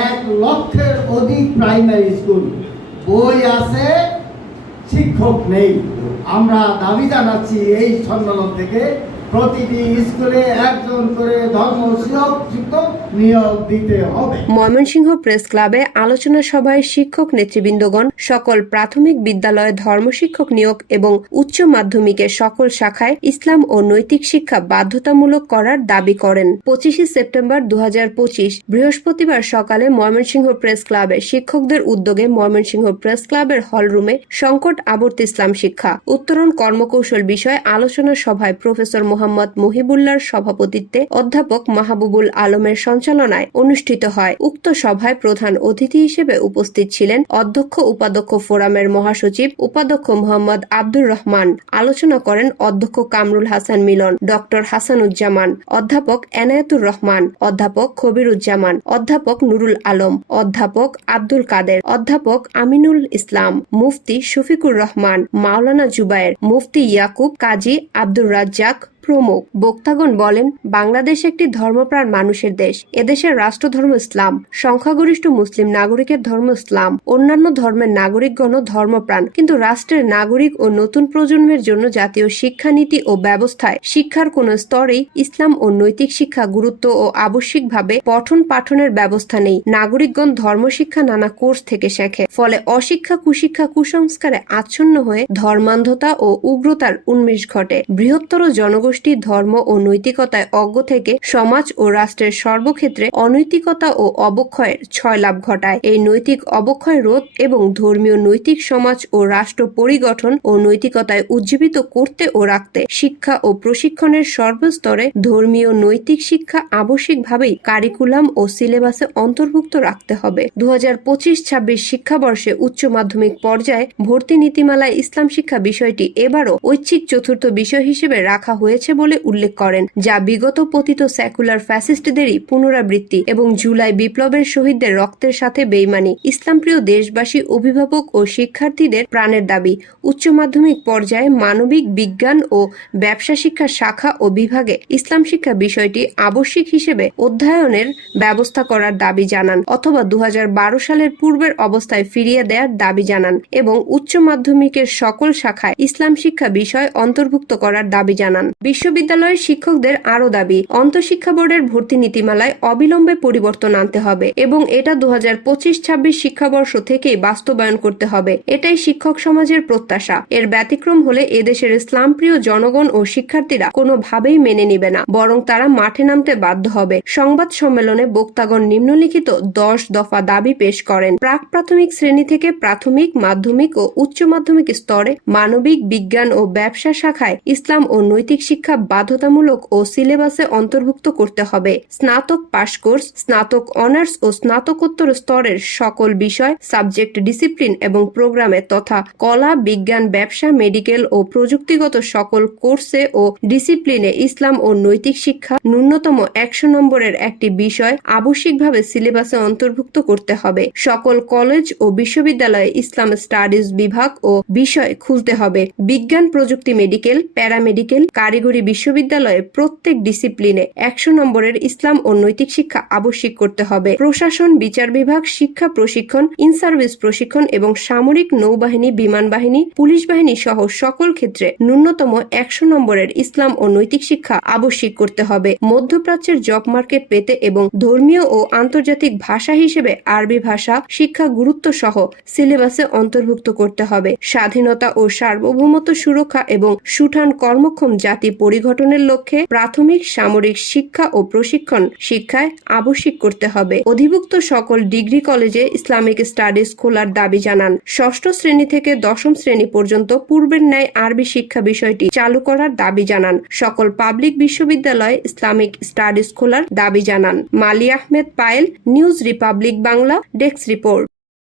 এক লক্ষের অধিক প্রাইমারি স্কুল বই আছে, শিক্ষক নেই। আমরা দাবি জানাচ্ছি এই সম্মেলন থেকে ধর্ম শিক্ষক শিক্ষক ময়মনসিংহ প্রেস ক্লাবে আলোচনা সভায় শিক্ষক নেতৃবৃন্দগণ সকল প্রাথমিক বিদ্যালয়ে ধর্মশিক্ষক নিয়োগ এবং উচ্চ মাধ্যমিকের সকল শাখায় ইসলাম ও নৈতিক শিক্ষা বাধ্যতামূলক করার দাবি করেন। পঁচিশে সেপ্টেম্বর দু হাজার পঁচিশ বৃহস্পতিবার সকালে ময়মনসিংহ প্রেস ক্লাবে শিক্ষকদের উদ্যোগে ময়মনসিংহ প্রেস ক্লাবের হলরুমে সংকট আবর্ত ইসলাম শিক্ষা, উত্তরণ কর্মকৌশল বিষয়ে আলোচনা সভায় প্রফেসর মোহাম্মদ মহিবুল্লার সভাপতিত্বে অধ্যাপক মাহবুবুল আলমের সঞ্চালনায় অনুষ্ঠিত হয়। উক্ত সভায় প্রধান অতিথি হিসেবে উপস্থিত ছিলেন অধ্যক্ষ উপাধ্যক্ষ ফোরামের মহাসচিব উপাধ্যক্ষ মোহাম্মদ আব্দুর রহমান। আলোচনা করেন অধ্যক্ষ কামরুল হাসান মিলন, ডক্টর হাসানুজ্জামান, অধ্যাপক এনায়েতুর রহমান, অধ্যাপক খবিরুজ্জামান, অধ্যাপক নুরুল আলম, অধ্যাপক আব্দুল কাদের, অধ্যাপক আমিনুল ইসলাম, মুফতি শফিকুর রহমান, মাওলানা জুবায়ের, মুফতি ইয়াকুব কাজী আব্দুর রাজ্জাক প্রমুখ। বক্তাগণ বলেন, বাংলাদেশ একটি ধর্মপ্রাণ মানুষের দেশ। এদেশের রাষ্ট্রধর্ম ইসলাম। সংখ্যাগরিষ্ঠ মুসলিম নাগরিকের ধর্ম ইসলাম। অন্যান্য ধর্মের নাগরিকগণও ধর্মপ্রাণ। কিন্তু রাষ্ট্রের নাগরিক ও নতুন প্রজন্মের জন্য জাতীয় শিক্ষানীতি ও ব্যবস্থায় শিক্ষার কোন স্তরেই ইসলাম ও নৈতিক শিক্ষা গুরুত্ব ও আবশ্যিকভাবে পঠন পাঠনের ব্যবস্থা নেই। নাগরিকগণ ধর্মশিক্ষা নানা কোর্স থেকে শেখে। ফলে অশিক্ষা, কুশিক্ষা, কুসংস্কারে আচ্ছন্ন হয়ে ধর্মান্ধতা ও উগ্রতার উন্মেষ ঘটে। বৃহত্তর জনগোষ্ঠী ধর্ম ও নৈতিকতায় অজ্ঞ থেকে সমাজ ও রাষ্ট্রের সর্বক্ষেত্রে অনৈতিকতা ও অবক্ষয়ের ছয় লাভ ঘটায়। এই নৈতিক অবক্ষয় রোধ এবং ধর্মীয় নৈতিক সমাজ ও রাষ্ট্র পরিগঠন ও নৈতিকতায় উজ্জীবিত করতে ও রাখতে শিক্ষা ও প্রশিক্ষণের সর্বস্তরে ধর্মীয় নৈতিক শিক্ষা আবশ্যিকভাবেই কারিকুলাম ও সিলেবাসে অন্তর্ভুক্ত রাখতে হবে। দু হাজার পঁচিশ ছাব্বিশ শিক্ষাবর্ষে উচ্চ মাধ্যমিক পর্যায়ে ভর্তি নীতিমালায় ইসলাম শিক্ষা বিষয়টি এবারও ঐচ্ছিক চতুর্থ বিষয় হিসেবে রাখা হয়েছে। বলে উল্লেখ করেন, যা বিগত পতিত সেকুলার ফ্যাসিস্টদেরই পুনরাবৃত্তি এবং জুলাই বিপ্লবের শহীদদের রক্তের সাথে বেইমানি। ইসলামপ্রিয় দেশবাসী, অভিভাবক ও শিক্ষার্থীদের প্রাণের দাবি, উচ্চ মাধ্যমিক পর্যায়ে মানবিক বিজ্ঞান ও ব্যবসা শিক্ষা শাখা ও বিভাগে ইসলাম শিক্ষা বিষয়টি আবশ্যিক হিসেবে অধ্যয়নের ব্যবস্থা করার দাবি জানান অথবা দু হাজার বারো সালের পূর্বের অবস্থায় ফিরিয়ে দেওয়ার দাবি জানান এবং উচ্চ মাধ্যমিকের সকল শাখায় ইসলাম শিক্ষা বিষয় অন্তর্ভুক্ত করার দাবি জানান। বিশ্ববিদ্যালয়ের শিক্ষকদের আরও দাবি, অন্তঃশিক্ষা বোর্ডের ভর্তি নীতিমালায় অবিলম্বে পরিবর্তন আনতে হবে এবং এটা দু হাজার পঁচিশ ছাব্বিশ শিক্ষাবর্ষ থেকেই বাস্তবায়ন করতে হবে। এটাই শিক্ষক সমাজের প্রত্যাশা। এর ব্যতিক্রম হলে এদেশের ইসলামপ্রিয় জনগণ ও শিক্ষার্থীরা কোনোভাবেই মেনে নিবে না, বরং তারা মাঠে নামতে বাধ্য হবে। সংবাদ সম্মেলনে বক্তাগণ নিম্নলিখিত দশ দফা দাবি পেশ করেন। প্রাক প্রাথমিক শ্রেণি থেকে প্রাথমিক, মাধ্যমিক ও উচ্চ মাধ্যমিক স্তরে মানবিক, বিজ্ঞান ও ব্যবসা শাখায় ইসলাম ও নৈতিক শিক্ষা বাধ্যতামূলক ও সিলেবাসে অন্তর্ভুক্ত করতে হবে। স্নাতক পাশ কোর্স, স্নাতক অনার্স ও স্নাতকোত্তর স্তরের সকল বিষয়, সাবজেক্ট ডিসিপ্লিন এবং প্রোগ্রামে তথা কলা, বিজ্ঞান, ব্যবসা, মেডিকেল ও প্রযুক্তিগত সকল কোর্সে ও ডিসিপ্লিনে ইসলাম ও নৈতিক শিক্ষা ন্যূনতম একশো নম্বরের একটি বিষয় আবশ্যিকভাবে সিলেবাসে অন্তর্ভুক্ত করতে হবে। সকল কলেজ ও বিশ্ববিদ্যালয়ে ইসলাম স্টাডিজ বিভাগ ও বিষয় খুলতে হবে। বিজ্ঞান, প্রযুক্তি, মেডিকেল, প্যারামেডিকেল, কারিগরি বিশ্ববিদ্যালয়ে প্রত্যেক ডিসিপ্লিনে একশো নম্বরের ইসলাম ও নৈতিক শিক্ষা আবশ্যিক করতে হবে। প্রশাসন, বিচার বিভাগ, শিক্ষা প্রশিক্ষণ, ইন সার্ভিস প্রশিক্ষণ এবং সামরিক নৌবাহিনী, বিমান বাহিনী, পুলিশ বাহিনী সহ সকল ক্ষেত্রে ন্যূনতম একশো নম্বরের ইসলাম ও নৈতিক শিক্ষা আবশ্যিক করতে হবে। মধ্যপ্রাচ্যের জব মার্কেট পেতে এবং ধর্মীয় ও আন্তর্জাতিক ভাষা হিসেবে আরবি ভাষা শিক্ষা গুরুত্ব সহ সিলেবাসে অন্তর্ভুক্ত করতে হবে। স্বাধীনতা ও সার্বভৌমত্ব সুরক্ষা এবং সুঠান কর্মক্ষম জাতি পরিগঠনের লক্ষ্যে প্রাথমিক, সামরিক শিক্ষা ও প্রশিক্ষণ শিক্ষায় আবশ্যিক করতে হবে। অধিভুক্ত সকল ডিগ্রি কলেজে ইসলামিক স্টাডিজ খোলার দাবি জানান। ষষ্ঠ শ্রেণি থেকে দশম শ্রেণি পর্যন্ত পূর্বের ন্যায় আরবি শিক্ষা বিষয়টি চালু করার দাবি জানান। সকল পাবলিক বিশ্ববিদ্যালয়ে ইসলামিক স্টাডিজ খোলার দাবি জানান। Mali Ahmed Payel, news Republic Bangla, desk report.